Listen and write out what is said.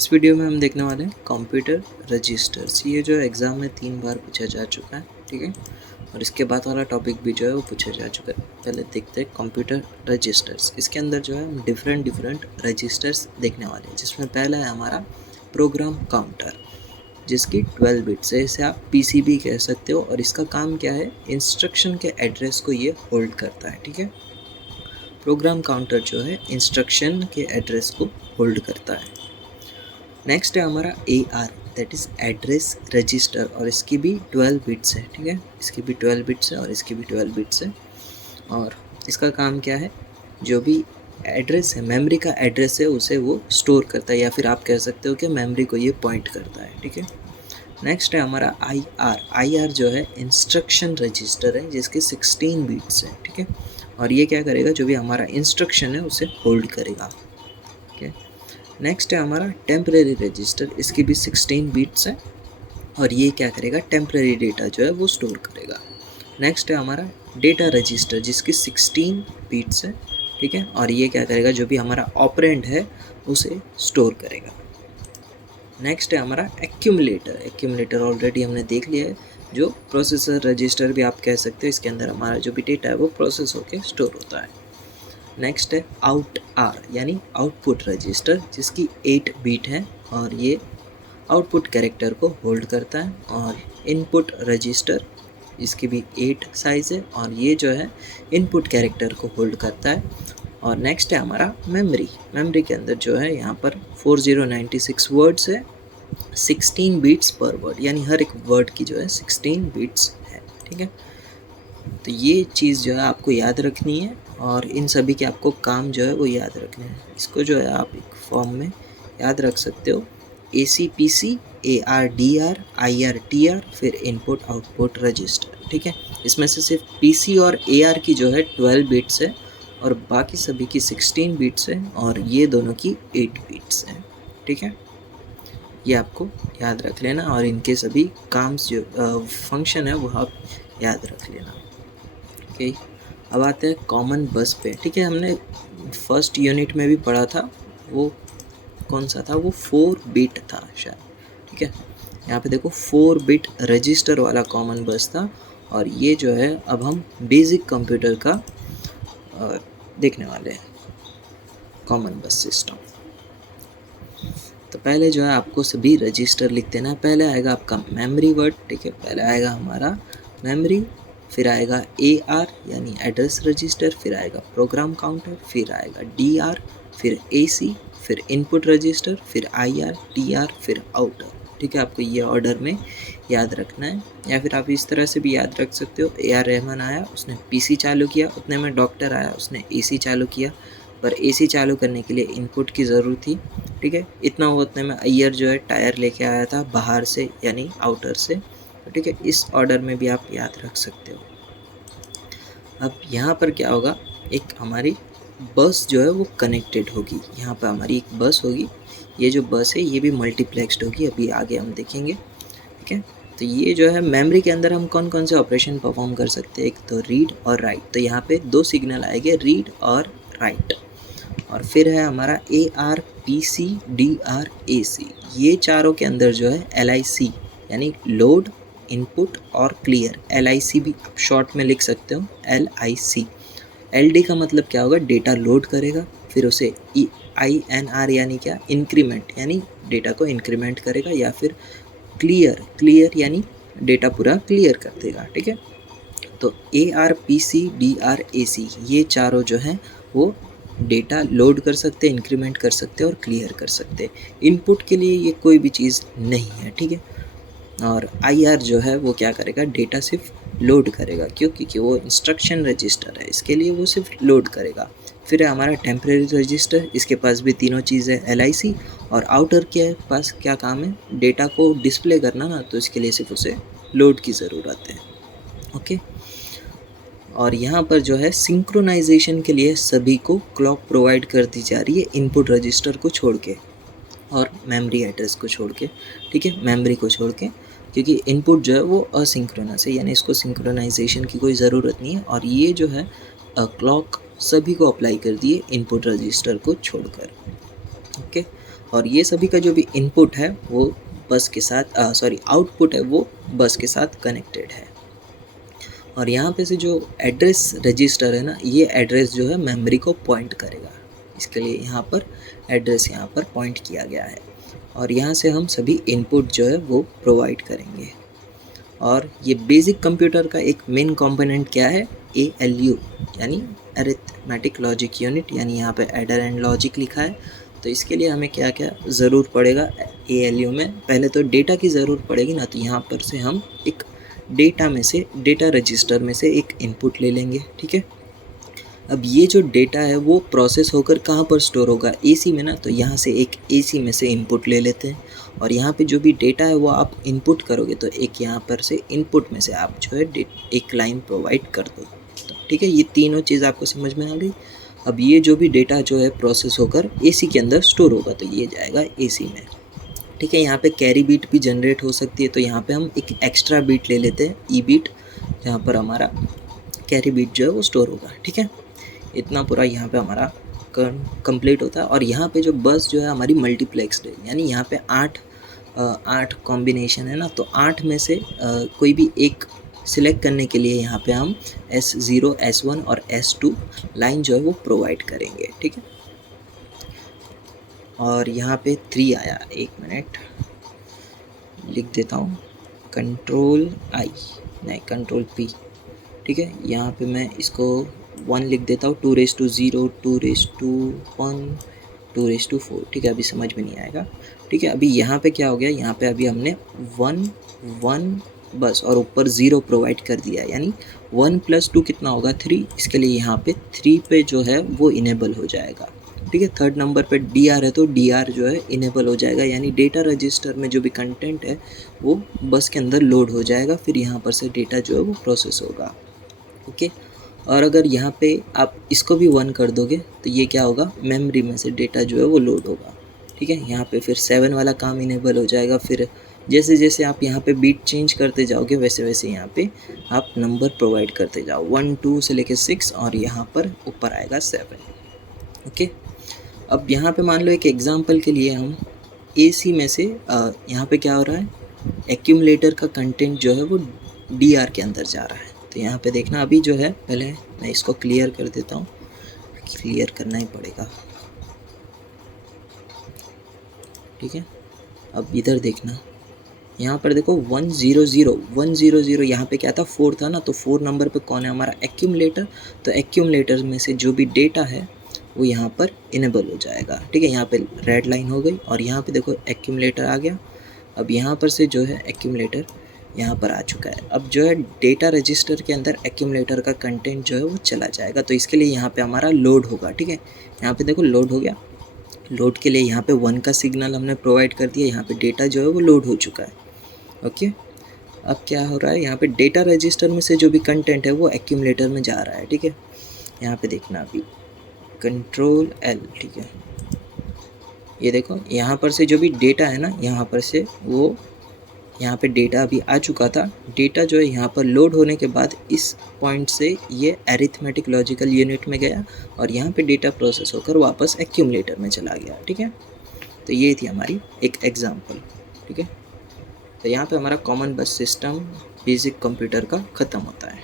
इस वीडियो में हम देखने वाले हैं कंप्यूटर रजिस्टर्स। ये जो एग्ज़ाम में 3 बार पूछा जा चुका है, ठीक है। और इसके बाद वाला टॉपिक भी जो है वो पूछा जा चुका है। पहले देखते हैं कंप्यूटर रजिस्टर्स। इसके अंदर जो है हम डिफरेंट रजिस्टर्स देखने वाले हैं, जिसमें पहला है हमारा प्रोग्राम काउंटर, जिसकी 12 बिट्स है। इसे आप पीसीबी कह सकते हो। और इसका काम क्या है, इंस्ट्रक्शन के एड्रेस को ये होल्ड करता है, ठीक है। प्रोग्राम काउंटर जो है इंस्ट्रक्शन के एड्रेस को होल्ड करता है। नेक्स्ट है हमारा AR, that is address register, और इसकी भी 12 बिट्स है, ठीक है। इसकी भी 12 बिट्स है और इसकी भी 12 बिट्स है। और इसका काम क्या है, जो भी एड्रेस है, मेमोरी का एड्रेस है, उसे वो स्टोर करता है, या फिर आप कह सकते हो कि मेमोरी को ये पॉइंट करता है, ठीक है। नेक्स्ट है हमारा IR जो है इंस्ट्रक्शन रजिस्टर है, जिसके 16 बिट्स है, ठीक है। और ये क्या करेगा, जो भी हमारा इंस्ट्रक्शन है उसे होल्ड करेगा, ठीक है। नेक्स्ट है हमारा टेम्परेरी रजिस्टर, इसकी भी 16 बिट्स है और ये क्या करेगा, टेम्परेरी डेटा जो है वो स्टोर करेगा। नेक्स्ट है हमारा डेटा रजिस्टर, जिसकी 16 बिट्स है, ठीक है। और ये क्या करेगा, जो भी हमारा ऑपरेंड है उसे स्टोर करेगा। नेक्स्ट है हमारा एक्यूमुलेटर ऑलरेडी हमने देख लिया है, जो प्रोसेसर रजिस्टर भी आप कह सकते हो। इसके अंदर हमारा जो भी डेटा है वो प्रोसेस होकर स्टोर होता है। नेक्स्ट है आउट यानी आउटपुट रजिस्टर, जिसकी 8 बिट है और ये आउटपुट कैरेक्टर को होल्ड करता है। और इनपुट रजिस्टर, इसकी भी 8 साइज़ है और ये जो है इनपुट कैरेक्टर को होल्ड करता है। और नेक्स्ट है हमारा मेमोरी के अंदर जो है यहाँ पर 4096 वर्ड्स है, 16 बीट्स पर वर्ड, यानी हर एक वर्ड की जो है 16 बीट्स है, ठीक है। तो ये चीज़ जो है आपको याद रखनी है और इन सभी के आपको काम जो है वो याद रखने हैं। इसको जो है आप एक फॉर्म में याद रख सकते हो, ACPC ARDR IRTR, फिर इनपुट आउटपुट रजिस्टर, ठीक है। इसमें से सिर्फ PC और AR की जो है 12 बिट्स है और बाकी सभी की 16 बिट्स है और ये दोनों की 8 बिट्स है, ठीक है। ये आपको याद रख लेना और इनके सभी काम जो फंक्शन है वो आप याद रख लेना। ओके, अब आते हैं कॉमन बस पे, ठीक है। हमने फर्स्ट यूनिट में भी पढ़ा था, वो कौन सा था, वो 4 बिट था शायद, ठीक है। यहाँ पे देखो 4 बिट रजिस्टर वाला कॉमन बस था। और ये जो है अब हम बेसिक कंप्यूटर का देखने वाले हैं, कॉमन बस सिस्टम। तो पहले जो है आपको सभी रजिस्टर लिख देना है। पहले आएगा आपका मेमोरी वर्ड, ठीक है। पहले आएगा हमारा मेमोरी, फिर आएगा AR यानी एड्रेस रजिस्टर, फिर आएगा प्रोग्राम काउंटर, फिर आएगा DR, फिर AC, फिर इनपुट रजिस्टर, फिर IR TR, फिर आउटर, ठीक है। आपको ये ऑर्डर में याद रखना है, या फिर आप इस तरह से भी याद रख सकते हो। AR रहमान आया, उसने PC चालू किया, उतने में डॉक्टर आया, उसने AC चालू किया। पर AC चालू करने के लिए इनपुट की ज़रूरत थी, ठीक है। इतना उतने में अय्यर जो है टायर लेके आया था बाहर से, यानी आउटर से, ठीक है। इस ऑर्डर में भी आप याद रख सकते हो। अब यहाँ पर क्या होगा, एक हमारी बस जो है वो कनेक्टेड होगी। यहाँ पर हमारी एक बस होगी, ये जो बस है ये भी मल्टीप्लेक्स्ड होगी, अभी आगे हम देखेंगे, ठीक है। तो ये जो है मेमोरी के अंदर हम कौन कौन से ऑपरेशन परफॉर्म कर सकते हैं, एक तो रीड और राइट। तो यहाँ पे 2 सिग्नल आएंगे, रीड और राइट। और फिर है हमारा AR PC DR AC, ये चारों के अंदर जो है LIC यानी लोड, इनपुट और क्लियर, LIC भी आप शॉर्ट में लिख सकते हो, LIC। LD का मतलब क्या होगा, डेटा लोड करेगा, फिर उसे INR यानी क्या, इंक्रीमेंट यानी डेटा को इंक्रीमेंट करेगा, या फिर क्लियर यानी डेटा पूरा क्लियर कर देगा, ठीक है। तो AR PC DR AC ये चारों जो हैं वो डेटा लोड कर सकते हैं, इंक्रीमेंट कर सकते हैं और क्लियर कर सकते हैं। इनपुट के लिए ये कोई भी चीज़ नहीं है, ठीक है। और IR जो है वो क्या करेगा, डेटा सिर्फ लोड करेगा, क्योंकि वो इंस्ट्रक्शन रजिस्टर है, इसके लिए वो सिर्फ लोड करेगा। फिर है हमारा टेम्परेरी रजिस्टर, इसके पास भी तीनों चीज़ है, LIC। और आउटर के पास क्या काम है, डेटा को डिस्प्ले करना ना, तो इसके लिए सिर्फ उसे लोड की ज़रूरत है, ओके। और यहाँ पर जो है सिंक्रोनाइजेशन के लिए सभी को क्लॉक प्रोवाइड कर दी जा रही है, इनपुट रजिस्टर को छोड़ के और मेमोरी एड्रेस को छोड़ के, ठीक है, मेमोरी को छोड़ के, क्योंकि इनपुट जो है वो असिंक्रोनस है, यानी इसको सिंक्रोनाइजेशन की कोई ज़रूरत नहीं है। और ये जो है क्लॉक सभी को अप्लाई कर दिए इनपुट रजिस्टर को छोड़कर, ओके। और ये सभी का जो भी इनपुट है वो बस के साथ आउटपुट है वो बस के साथ कनेक्टेड है। और यहाँ पे से जो एड्रेस रजिस्टर है ना, ये एड्रेस जो है मेमोरी को पॉइंट करेगा, इसके लिए यहाँ पर एड्रेस यहाँ पर पॉइंट किया गया है। और यहाँ से हम सभी इनपुट जो है वो प्रोवाइड करेंगे। और ये बेसिक कंप्यूटर का एक मेन कंपोनेंट क्या है, ALU यानी अरिथमेटिक लॉजिक यूनिट, यानी यहाँ पे एडर एंड लॉजिक लिखा है। तो इसके लिए हमें क्या क्या ज़रूर पड़ेगा ALU में, पहले तो डेटा की ज़रूरत पड़ेगी ना, तो यहाँ पर से हम एक डेटा रजिस्टर में से एक इनपुट ले लेंगे, ठीक है। अब ये जो डेटा है वो प्रोसेस होकर कहाँ पर स्टोर होगा, AC में ना, तो यहाँ से एक AC में से इनपुट ले लेते हैं। और यहाँ पे जो भी डेटा है वो आप इनपुट करोगे तो एक यहाँ पर से इनपुट में से आप जो है एक लाइन प्रोवाइड कर दो, तो ठीक है। ये तीनों चीज़ आपको समझ में आ गई। अब ये जो भी डेटा जो है प्रोसेस होकर AC के अंदर स्टोर होगा, तो ये जाएगा AC में, ठीक है। यहाँ पे कैरी बीट भी जनरेट हो सकती है, तो यहाँ पे हम एक एक्स्ट्रा बीट ले लेते हैं, ई बीट, जहाँ पर हमारा कैरी बीट जो है वो स्टोर होगा, ठीक है। इतना पूरा यहाँ पे हमारा कंप्लीट होता है। और यहाँ पे जो बस जो है हमारी मल्टीप्लेक्स्ड है, यानी यहाँ पे 8 कॉम्बिनेशन है ना, तो 8 में से कोई भी एक सिलेक्ट करने के लिए यहाँ पे हम S0, S1 और S2 लाइन जो है वो प्रोवाइड करेंगे, ठीक है। और यहाँ पे 3 आया, एक मिनट लिख देता हूँ, Ctrl P, ठीक है। यहाँ पे मैं इसको 1 लिख देता हूँ, 2⁻0, 2⁻1, 2⁻4, ठीक है। अभी समझ में नहीं आएगा, ठीक है। अभी यहाँ पे क्या हो गया, यहाँ पे अभी हमने 1 1 बस और ऊपर 0 प्रोवाइड कर दिया, यानी 1 + 2 कितना होगा, 3। इसके लिए यहाँ पे 3 पे जो है वो इनेबल हो जाएगा, ठीक है। थर्ड नंबर पे DR है तो DR जो है इनेबल हो जाएगा, यानी डेटा रजिस्टर में जो भी कंटेंट है वो बस के अंदर लोड हो जाएगा, फिर यहाँ पर से डेटा जो है वो प्रोसेस होगा, ओके। और अगर यहाँ पे आप इसको भी 1 कर दोगे तो ये क्या होगा, मेमोरी में से डेटा जो है वो लोड होगा, ठीक है। यहाँ पे फिर 7 वाला काम इनेबल हो जाएगा। फिर जैसे जैसे आप यहाँ पे बीट चेंज करते जाओगे वैसे वैसे यहाँ पे आप नंबर प्रोवाइड करते जाओ, 1 2 से लेके 6, और यहाँ पर ऊपर आएगा 7, ओके। अब यहाँ पे मान लो एक एग्जांपल के लिए हम AC में से यहाँ पे क्या हो रहा है, एक्यूमुलेटर का कंटेंट जो है वो DR के अंदर जा रहा है। तो यहाँ पे देखना, अभी जो है पहले मैं इसको क्लियर कर देता हूँ, क्लियर करना ही पड़ेगा, ठीक है। अब इधर देखना, यहाँ पर देखो 100 यहाँ पे क्या था, 4 था ना, तो 4 नंबर पे कौन है, हमारा एक्यूमुलेटर। तो एक्यूमुलेटर में से जो भी डेटा है वो यहाँ पर इनेबल हो जाएगा, ठीक है। यहाँ पे रेड लाइन हो गई और यहाँ पे देखो एक्यूमुलेटर आ गया। अब यहाँ पर से जो है एक्यूमुलेटर यहाँ पर आ चुका है। अब जो है डेटा रजिस्टर के अंदर एक्यूमुलेटर का कंटेंट जो है वो चला जाएगा, तो इसके लिए यहाँ पे हमारा लोड होगा, ठीक है। यहाँ पे देखो लोड हो गया, लोड के लिए यहाँ पे 1 का सिग्नल हमने प्रोवाइड कर दिया, यहाँ पे डेटा जो है वो लोड हो चुका है, ओके। अब क्या हो रहा है, यहाँ पे डेटा रजिस्टर में से जो भी कंटेंट है वो एक्यूमुलेटर में जा रहा है, ठीक है। यहाँ पे देखना, अभी Ctrl L, ठीक है। ये देखो यहाँ पर से जो भी डेटा है ना, यहाँ पर से वो यहाँ पे डेटा अभी आ चुका था। डेटा जो है यहाँ पर लोड होने के बाद इस पॉइंट से ये अरिथमेटिक लॉजिकल यूनिट में गया और यहाँ पे डेटा प्रोसेस होकर वापस एक्यूमुलेटर में चला गया, ठीक है। तो ये थी हमारी एक एग्जांपल, ठीक है। तो यहाँ पे हमारा कॉमन बस सिस्टम बेसिक कंप्यूटर का ख़त्म होता है।